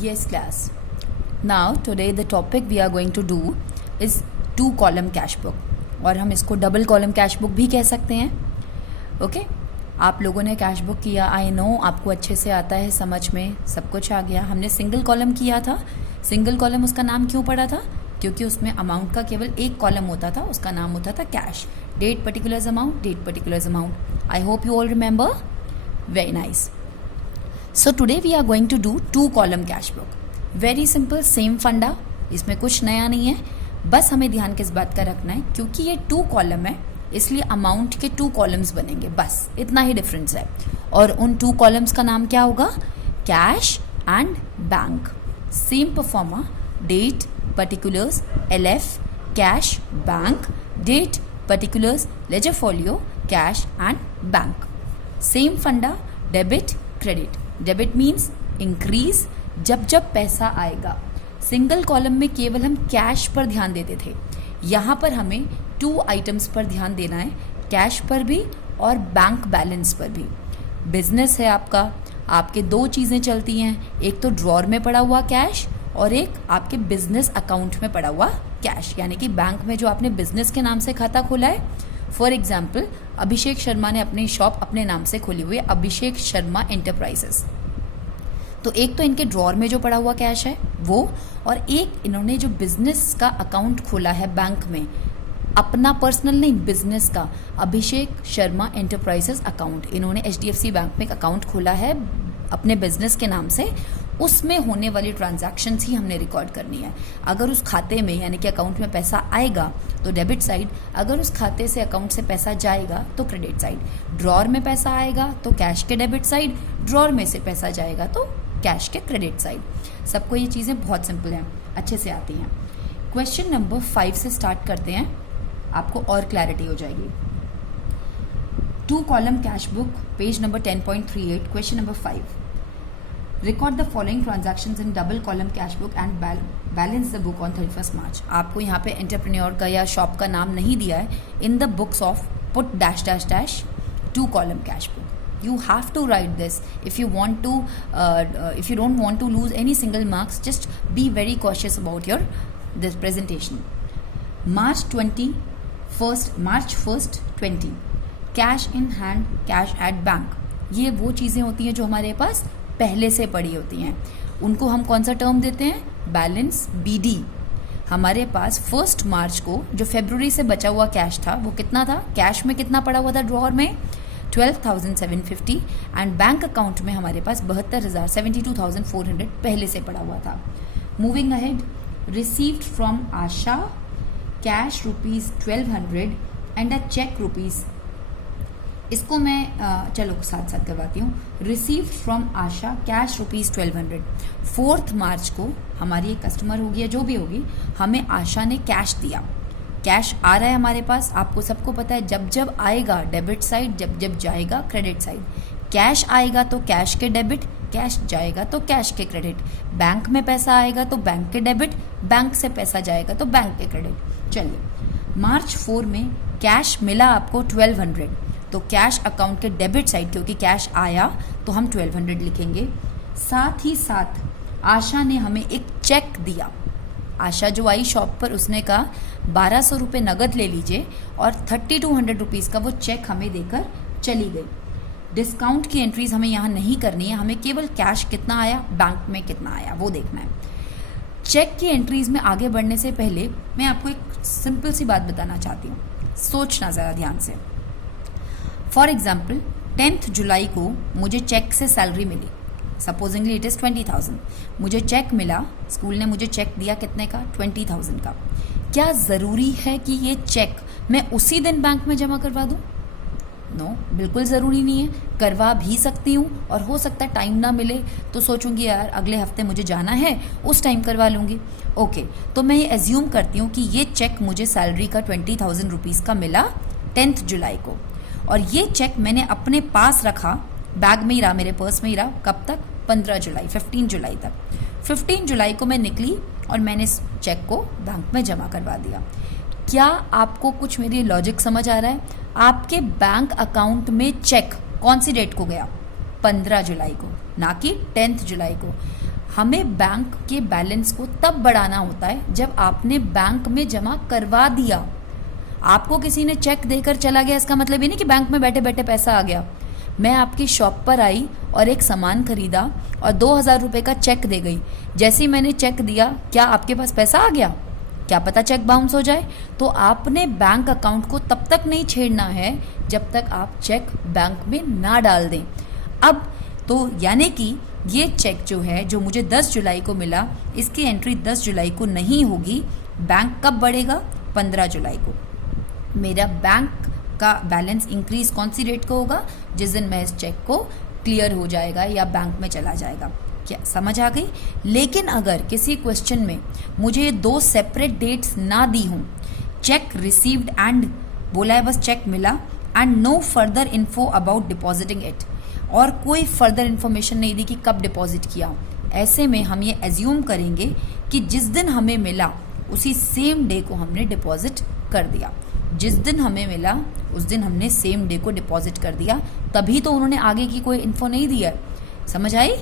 Yes, class. Now, today the topic we are going to do is 2 column cash book, और हम इसको double column cash book भी कह सकते हैं. ओके आप लोगों ने कैश बुक किया, आई नो आपको अच्छे से आता है, समझ में सब कुछ आ गया. हमने सिंगल कॉलम किया था. सिंगल कॉलम उसका नाम क्यों पड़ा था? क्योंकि उसमें अमाउंट का केवल एक कॉलम होता था, उसका नाम होता था cash. Date particulars amount, date particulars amount. I hope you all remember. Very nice. So today we are going to do 2 column cash book. Very simple, same funda, इसमें कुछ नया नहीं है. बस हमें ध्यान किस बात का रखना है, क्योंकि ये 2 कॉलम है इसलिए अमाउंट के 2 कॉलम्स बनेंगे, बस इतना ही डिफरेंस है. और उन 2 कॉलम्स का नाम क्या होगा? Cash and bank. Same proforma, date particulars LF, cash bank, date particulars ledger folio, cash and bank. Same फंडा, debit credit. Debit means increase, जब जब पैसा आएगा. सिंगल कॉलम में केवल हम कैश पर ध्यान देते थे, यहाँ पर हमें 2 आइटम्स पर ध्यान देना है, कैश पर भी और बैंक बैलेंस पर भी. बिजनेस है आपका, आपके 2 चीज़ें चलती हैं, एक तो ड्रॉर में पड़ा हुआ कैश और एक आपके बिजनेस अकाउंट में पड़ा हुआ कैश, यानी कि बैंक में जो आपने बिजनेस के नाम से खाता खोला है. फॉर एग्जाम्पल अभिषेक शर्मा ने अपनी शॉप अपने नाम से खोली हुई है, अभिषेक शर्मा एंटरप्राइजेस. तो एक तो इनके ड्रॉर में जो पड़ा हुआ कैश है वो, और एक इन्होंने जो बिजनेस का अकाउंट खोला है बैंक में, अपना पर्सनल नहीं, बिजनेस का, अभिषेक शर्मा एंटरप्राइजेस अकाउंट. इन्होंने HDFC बैंक में एक अकाउंट खोला है अपने बिजनेस के नाम से. उसमें होने वाली ट्रांजैक्शंस ही हमने रिकॉर्ड करनी है. अगर उस खाते में यानी कि अकाउंट में पैसा आएगा तो डेबिट साइड, अगर उस खाते से अकाउंट से पैसा जाएगा तो क्रेडिट साइड. ड्रॉर में पैसा आएगा तो कैश के डेबिट साइड, ड्रॉर में से पैसा जाएगा तो कैश के क्रेडिट साइड. सबको ये चीज़ें बहुत सिंपल हैं, अच्छे से आती हैं. क्वेश्चन नंबर 5 से स्टार्ट करते हैं, आपको और क्लैरिटी हो जाएगी. 2 column cash book, page number 10.38. Question number 5. Record the following transactions in double column cash book and balance the book on 31 मार्च. आपको यहाँ पे एंटरप्रेन्योर का या शॉप का नाम नहीं दिया है. In the books of put dash dash dash 2 column cash book. You have to write this if you want to if you don't want to lose any single marks. Just be very cautious about your this presentation. March 1st 20 cash in hand, cash at bank. ये वो चीज़ें होती हैं जो हमारे पास पहले से पड़ी होती हैं. उनको हम कौन सा टर्म देते हैं? Balance, BD. हमारे पास 1 मार्च को जो फरवरी से बचा हुआ कैश था वो कितना था? कैश में कितना पड़ा हुआ था ड्रॉर में? 12,750. एंड बैंक अकाउंट में हमारे पास 72,000 72,400 पहले से पड़ा हुआ था. Moving ahead, received from Asha cash ₹1200 and a cheque rupees. इसको मैं चलो साथ साथ करवाती हूँ. Received from Asha cash ₹1200. 4 March को हमारी एक कस्टमर होगी या जो भी होगी, हमें आशा ने कैश दिया. कैश आ रहा है हमारे पास, आपको सबको पता है जब जब आएगा डेबिट साइड, जब जब जाएगा क्रेडिट साइड. कैश आएगा तो कैश के डेबिट, कैश जाएगा तो कैश के क्रेडिट. बैंक में पैसा आएगा तो बैंक के डेबिट, बैंक से पैसा जाएगा तो बैंक के क्रेडिट. चलिए, मार्च 4 में कैश मिला आपको 1200, तो कैश अकाउंट के डेबिट साइड, क्योंकि कैश आया तो हम 1200 लिखेंगे. साथ ही साथ आशा ने हमें एक चेक दिया. आशा जो आई शॉप पर, उसने कहा 1200 रुपये नगद ले लीजिए और 3200 रुपीज़ का वो चेक हमें देकर चली गई. डिस्काउंट की एंट्रीज हमें यहाँ नहीं करनी है, हमें केवल कैश कितना आया, बैंक में कितना आया वो देखना है. चेक की एंट्रीज में आगे बढ़ने से पहले मैं आपको एक सिंपल सी बात बताना चाहती हूँ, सोचना ज़रा ध्यान से. फॉर एग्जाम्पल 10 जुलाई को मुझे चेक से सैलरी मिली. Supposingly it is 20,000. मुझे चेक मिला, स्कूल ने मुझे चेक दिया कितने का? 20,000 का. क्या ज़रूरी है कि ये चेक मैं उसी दिन बैंक में जमा करवा दूँ? नो, बिल्कुल ज़रूरी नहीं है. करवा भी सकती हूँ और हो सकता है टाइम ना मिले तो सोचूंगी यार अगले हफ्ते मुझे जाना है, उस टाइम करवा लूँगी. ओके, तो मैं ये एज्यूम करती हूँ कि ये चेक मुझे सैलरी का 20,000 रुपीज़ का मिला 10 जुलाई को, और ये चेक मैंने अपने पास रखा, बैग में ही रहा, मेरे पर्स में ही रहा. कब तक? 15 जुलाई तक. 15 जुलाई को मैं निकली और मैंने इस चेक को बैंक में जमा करवा दिया. क्या आपको कुछ मेरी लॉजिक समझ आ रहा है? आपके बैंक अकाउंट में चेक कौन सी डेट को गया? 15 जुलाई को, ना कि 10 जुलाई को. हमें बैंक के बैलेंस को तब बढ़ाना होता है जब आपने बैंक में जमा करवा दिया। आपको किसी ने चेक देकर चला गया, इसका मतलब ये नहीं कि बैंक में बैठे बैठे पैसा आ गया। मैं आपकी शॉप पर आई और एक सामान खरीदा और 2,000 रुपये का चेक दे गई। जैसे ही मैंने चेक दिया, क्या आपके पास पैसा आ गया? क्या पता चेक बाउंस हो जाए। तो आपने बैंक अकाउंट को तब तक नहीं छेड़ना है जब तक आप चेक बैंक में ना डाल दें। अब तो यानी कि ये चेक जो है, जो मुझे 10 जुलाई को मिला, इसकी एंट्री 10 जुलाई को नहीं होगी। बैंक कब बढ़ेगा? 15 जुलाई को। मेरा बैंक का बैलेंस इंक्रीज कौन सी डेट को होगा? जिस दिन मैं इस चेक को क्लियर हो जाएगा या बैंक में चला जाएगा। क्या समझ आ गई? लेकिन अगर किसी क्वेश्चन में मुझे 2 सेपरेट डेट्स ना दी हों, चेक रिसीव्ड एंड बोला है, बस चेक मिला and no further info about depositing it, और कोई फर्दर इन्फॉर्मेशन नहीं दी कि कब डिपॉजिट किया, ऐसे में हम ये एज्यूम करेंगे कि जिस दिन हमें मिला उसी सेम डे को हमने डिपॉजिट कर दिया। जिस दिन हमें मिला उस दिन हमने सेम डे को डिपॉजिट कर दिया, तभी तो उन्होंने आगे की कोई इन्फो नहीं दी है। समझ आई?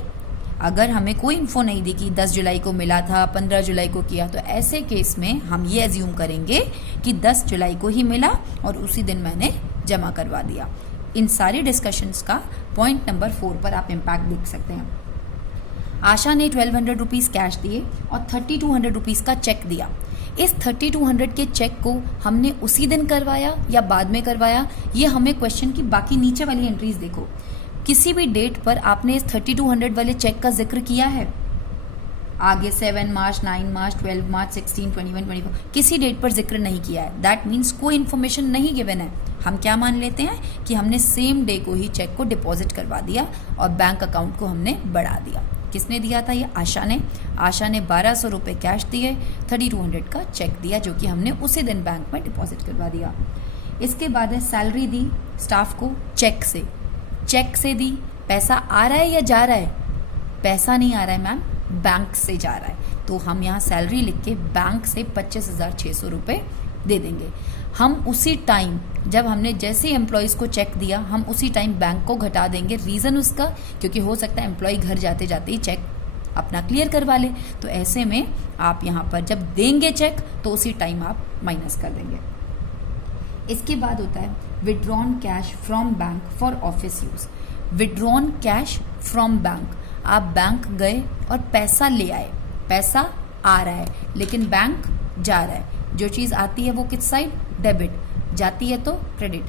अगर हमें कोई इन्फो नहीं दी कि 10 जुलाई को मिला था, 15 जुलाई को किया, तो ऐसे केस में हम ये एज्यूम करेंगे कि 10 जुलाई को ही मिला और उसी दिन मैंने जमा करवा दिया। इन सारी डिस्कशंस का पॉइंट नंबर 4 पर आप इम्पैक्ट देख सकते हैं। आशा ने 1200 रुपीज़ कैश दिए और 3200 रुपीज़ का चेक दिया। इस 3200 के चेक को हमने उसी दिन करवाया या बाद में करवाया, ये हमें क्वेश्चन की बाकी नीचे वाली एंट्रीज देखो। किसी भी डेट पर आपने इस 3200 वाले चेक का जिक्र किया है? आगे 7 मार्च, 9 मार्च, 12 मार्च, 16, 21, 24 किसी डेट पर जिक्र नहीं किया है। दैट मीन्स कोई इन्फॉर्मेशन नहीं गिवन है। हम क्या मान लेते हैं कि हमने सेम डे को ही चेक को डिपॉजिट करवा दिया और बैंक अकाउंट को हमने बढ़ा दिया। किसने दिया था? ये आशा ने। आशा ने 1200 रुपये कैश दिए, 3200 का चेक दिया, जो कि हमने उसी दिन बैंक में डिपॉजिट करवा दिया। इसके बाद है सैलरी दी स्टाफ को चेक से। चेक से दी, पैसा आ रहा है या जा रहा है? पैसा नहीं आ रहा है मैम, बैंक से जा रहा है। तो हम यहाँ सैलरी लिख के बैंक से 25,600 रुपये दे देंगे। हम उसी टाइम, जब हमने जैसे एम्प्लॉयज़ को चेक दिया, हम उसी टाइम बैंक को घटा देंगे। रीज़न उसका, क्योंकि हो सकता है एम्प्लॉय घर जाते जाते ही चेक अपना क्लियर करवा ले। तो ऐसे में आप यहाँ पर जब देंगे चेक तो उसी टाइम आप माइनस कर देंगे। इसके बाद होता है withdrawn cash from bank for office use. Withdrawn cash from bank, आप बैंक गए और पैसा ले आए, पैसा आ रहा है लेकिन बैंक जा रहा है। जो चीज़ आती है वो किस साइड? डेबिट। जाती है तो क्रेडिट।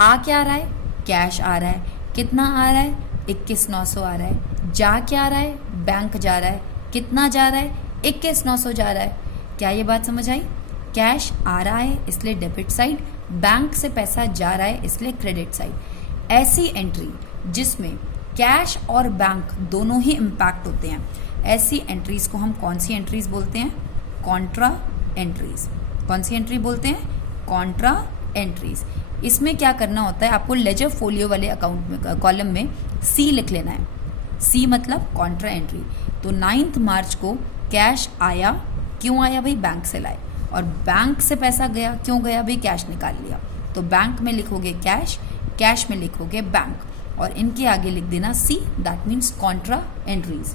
आ क्या रहा है? कैश आ रहा है। कितना आ रहा है? 21,900 आ रहा है। जा क्या रहा है? बैंक जा रहा है। कितना जा रहा है? 21,900 जा रहा है। क्या ये बात समझ आई? कैश आ रहा है इसलिए डेबिट साइड, बैंक से पैसा जा रहा है इसलिए क्रेडिट साइड। ऐसी एंट्री जिसमें कैश और बैंक दोनों ही इम्पैक्ट होते हैं, ऐसी एंट्रीज को हम कौन सी एंट्रीज बोलते हैं? Contra entries. कौन सी एंट्री बोलते हैं? Contra entries. इसमें क्या करना होता है, आपको लेजर फोलियो वाले अकाउंट में कॉलम में सी लिख लेना है। सी मतलब कॉन्ट्रा एंट्री। तो 9 मार्च को कैश आया, क्यों आया भाई? बैंक से लाए। और बैंक से पैसा गया, क्यों गया भाई? कैश निकाल लिया। तो बैंक में लिखोगे कैश, कैश में लिखोगे बैंक, और इनके आगे लिख देना C. That means contra entries.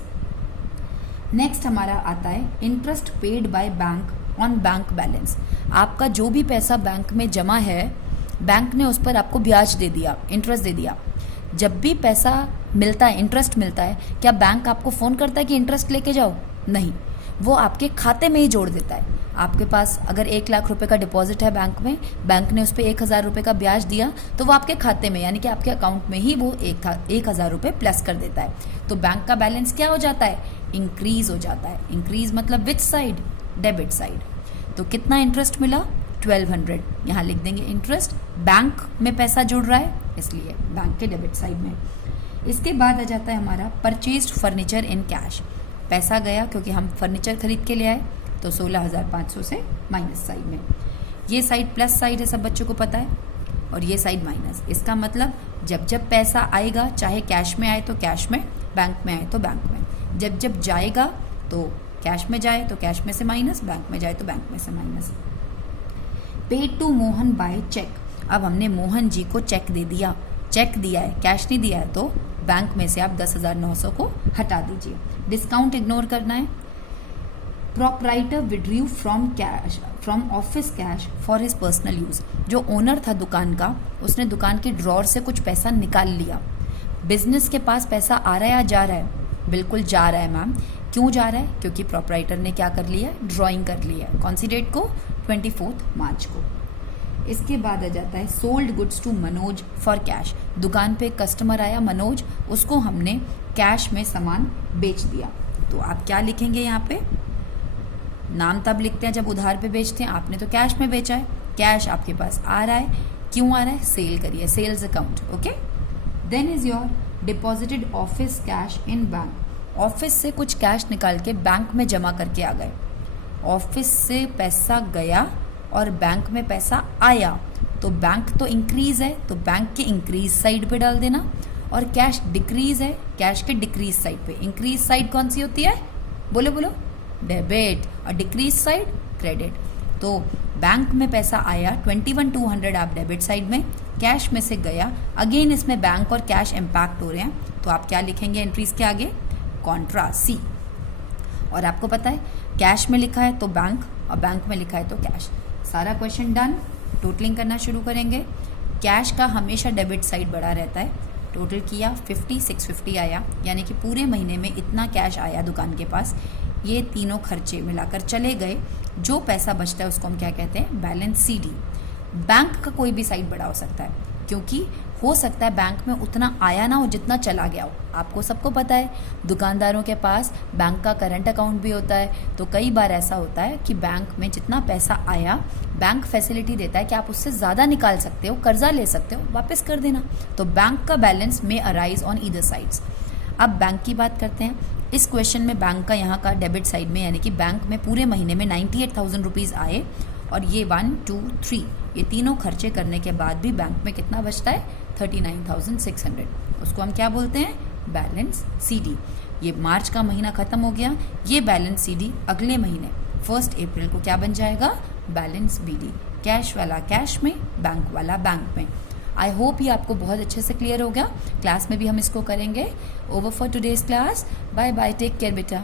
Next हमारा आता है interest paid by bank on bank balance. आपका जो भी पैसा बैंक में जमा है, बैंक ने उस पर आपको ब्याज दे दिया, इंटरेस्ट दे दिया। जब भी पैसा मिलता है, इंटरेस्ट मिलता है, क्या बैंक आपको फ़ोन करता है कि इंटरेस्ट लेके जाओ? नहीं, वो आपके खाते में ही जोड़ देता है। आपके पास अगर 1 लाख रुपए का डिपॉजिट है बैंक में, बैंक ने उस पर 1,000 रुपये का ब्याज दिया, तो वो आपके खाते में यानी कि आपके अकाउंट में ही वो 1,000 रुपये प्लस कर देता है। तो बैंक का बैलेंस क्या हो जाता है? इंक्रीज हो जाता है। इंक्रीज मतलब विच साइड? Debit side. तो कितना इंटरेस्ट मिला? 1200। यहाँ लिख देंगे इंटरेस्ट, बैंक में पैसा जुड़ रहा है इसलिए बैंक के डेबिट साइड में। इसके बाद आ जाता है हमारा परचेज्ड फर्नीचर इन कैश। पैसा गया क्योंकि हम फर्नीचर खरीद के ले आए, तो 16,500 से माइनस साइड में। ये साइड प्लस साइड है, सब बच्चों को पता है, और ये साइड माइनस। इसका मतलब जब जब पैसा आएगा, चाहे कैश में आए तो कैश में, बैंक में आए तो बैंक में, जब जब जाएगा तो कैश में जाए तो कैश में से माइनस, बैंक में जाए तो बैंक में से माइनस। Paid to Mohan by cheque. अब हमने मोहन जी को चेक दे दिया, चेक दिया है, कैश नहीं दिया है, तो बैंक में से आप 10,900 को हटा दीजिए। डिस्काउंट इग्नोर करना है। Proprietor withdrew from office cash for his personal use. जो ओनर था दुकान का, उसने दुकान के ड्रॉर से कुछ पैसा निकाल लिया। बिजनेस के पास पैसा आ रहा है या जा रहा है? बिल्कुल जा रहा है मैम। क्यों जा रहा है? क्योंकि प्रोपराइटर ने क्या कर लिया? ड्राइंग कर लिया। कौन सी डेट को? 24 मार्च को। इसके बाद आ जाता है sold goods to Manoj for cash. दुकान पे कस्टमर आया मनोज, उसको हमने कैश में सामान बेच दिया। तो आप क्या लिखेंगे यहाँ पे? नाम तब लिखते हैं जब उधार पे बेचते हैं। आपने तो कैश में बेचा है, कैश आपके पास आ रहा है। क्यों आ रहा है? सेल करिए, sales account. Okay, then is your deposited office cash in bank. Office से कुछ कैश निकाल के बैंक में जमा करके आ गए। ऑफिस से पैसा गया और बैंक में पैसा आया, तो बैंक तो इंक्रीज है, तो बैंक के इंक्रीज साइड पे डाल देना। और कैश डिक्रीज है, कैश के डिक्रीज साइड पे। इंक्रीज साइड कौन सी होती है? बोलो बोलो, डेबिट। और डिक्रीज साइड क्रेडिट। तो बैंक में पैसा आया 21,200 आप डेबिट साइड में, कैश में से गया। अगेन इसमें बैंक और कैश इम्पैक्ट हो रहे हैं, तो आप क्या लिखेंगे एंट्रीज के आगे? कॉन्ट्रा सी। और आपको पता है कैश में लिखा है तो बैंक और बैंक में लिखा है तो कैश। सारा क्वेश्चन डन। टोटलिंग करना शुरू करेंगे। कैश का हमेशा डेबिट साइड बड़ा रहता है। टोटल किया 650 आया, यानी कि पूरे महीने में इतना कैश आया दुकान के पास। ये तीनों खर्चे मिलाकर चले गए। जो पैसा बचता है उसको हम क्या कहते हैं? Balance CD। बैंक का कोई भी साइड बड़ा हो सकता है, क्योंकि हो सकता है बैंक में उतना आया ना हो जितना चला गया हो। आपको सबको पता है दुकानदारों के पास बैंक का करंट अकाउंट भी होता है। तो कई बार ऐसा होता है कि बैंक में जितना पैसा आया, बैंक फैसिलिटी देता है कि आप उससे ज़्यादा निकाल सकते हो, कर्जा ले सकते हो, वापस कर देना। तो बैंक का बैलेंस में अराइज ऑन ईदर साइड्स। अब बैंक की बात करते हैं। इस क्वेश्चन में बैंक का यहाँ का डेबिट साइड में, यानी कि बैंक में पूरे महीने में 98,000 रुपीज़ आए और ये 1, 2, 3 ये तीनों खर्चे करने के बाद भी बैंक में कितना बचता है? 39,600। उसको हम क्या बोलते हैं? Balance CD। ये मार्च का महीना खत्म हो गया। ये बैलेंस CD अगले महीने 1 अप्रैल को क्या बन जाएगा? Balance BD। कैश वाला कैश में, बैंक वाला बैंक में। आई होप ये आपको बहुत अच्छे से क्लियर हो गया। क्लास में भी हम इसको करेंगे। Over for today's class. Bye bye, take care बेटा।